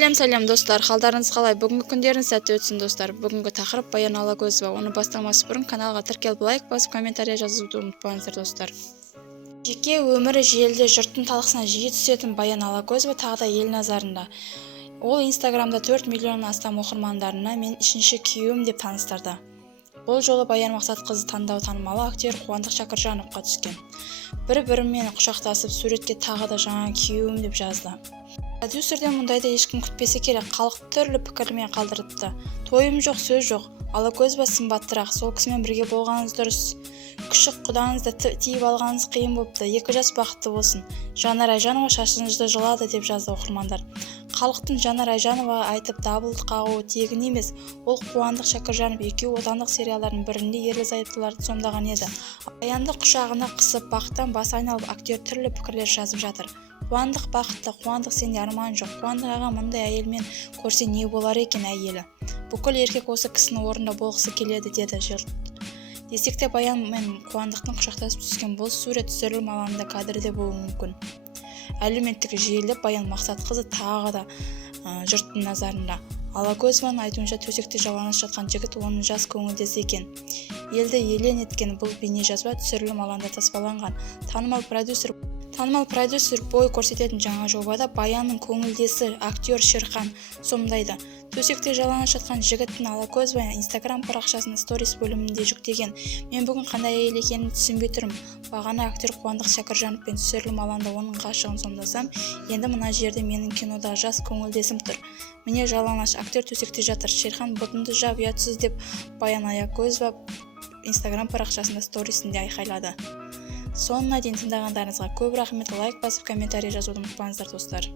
Сәлем достар, қалдарыңыз қалай? Бүгінгі күндеріңіз сәтті өтсін достар. Бүгінгі тақырып Баян Алагөзова. Оны бастамас бұрын каналға тіркеліп лайк басып, комментария жазуды ұмытпаңыздар достар. Жеке өмірі желіде жұрттың талқысына жиі түсетін Баян Алагөзова тағы да ел назарында. Ол Инстаграмда 4 миллионнан астам оқырмандарына "Мен үшінші күйеуім" деп таныстырды. Бұл жолы Баян Мақсатқызы таңдау танымалы актер Қуандық Шакіржановқа түскен. Бір-бірімен құшақтасып, суретке тағы да "жаңа күйеуім" деп жазды. Продюсерден мұндайды ешкім күтпесе керек, халық түрлі пікірмен қалдырыпты. Тойым жоқ, сөз жоқ. Алагөзова сымбаттырақ, сол кісімен бірге болғаныңыз дұрыс. Күшік құдаңызды тиіп алғаныңыз қиын болыпты. 2 жас бақытты болсын. Жанар Айжанова шашыңызды жұлады деп жазды оқырмандар. Халықтың Жанар Айжановаға айтып дабыл қағуы тегін емес. Ол Қуандық Шакіржанов екеуі отандық сериалдардың бірінде ерлі-зайыптыларды сомдаған еді. Баянды құшағына қысып, бақыттан басы айналып, актер түрлі пікірлер жазып жатыр. Қуандық бақытты, Қуандық сенде арман жоқ. Қуандық аға мұндай әйелмен көрсе не болар екен әйелі. Бүкіл еркек осы кісінің орнында болғысы келеді деді жұрт. Десек те Баян мен Қуандықтың құшақтасып түскен бұл сурет түсірілім алаңында кадрде болуы мүмкін. Әлеуметтік желіде Баян Мақсатқызы тағы да жұрттың назарында. Алагөзованың айтуынша төсекте жалаңаш жатқан жігіт оның жас көңілдесі екен. Елді елең еткен бұл бейнежазба түсірілім алаңында таспаланған. Танымал продюсер бой көрсететін жаңа жобада Баянның көңілдесі актер Шерхан сомдайды. Төсекте жалаңаш жатқан жігіттің Алагөзова Инстаграм парақшасының сторис бөлімінде жүктеген. "Мен бүгін қандай әйел екенін түсінбей тұрмын. Бағана актер Қуандық Шакіржановпен түсірілім алаңда оның ғашығын сомдасам, енді мына жерде менің кинодағы жас көңілдесім тұр. Міне жалаңаш актер төсекте жатыр. Шерхан бұтыңды жап, ұятсыз" деп Баян Алагөзова Инстаграм парақшасында сторисінде айқайлады. Соңына дейін тыңдағандарыңызға көп рахмет. Лайк басып, комментарий жазуды ұмытпаңыздар достар.